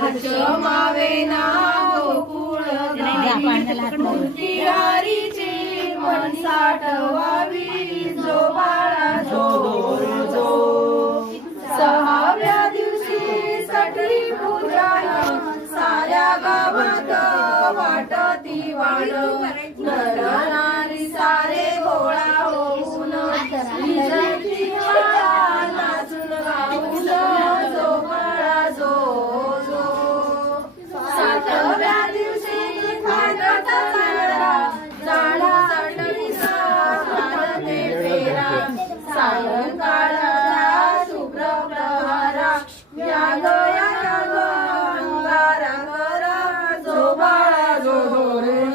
हर्ष मावेना गोकुळ मूर्ती हरीची मन साठवावी जो बाळा जो जो सहाव्या दिवशी सटली पूजा साऱ्या गावात वाटती वाण नर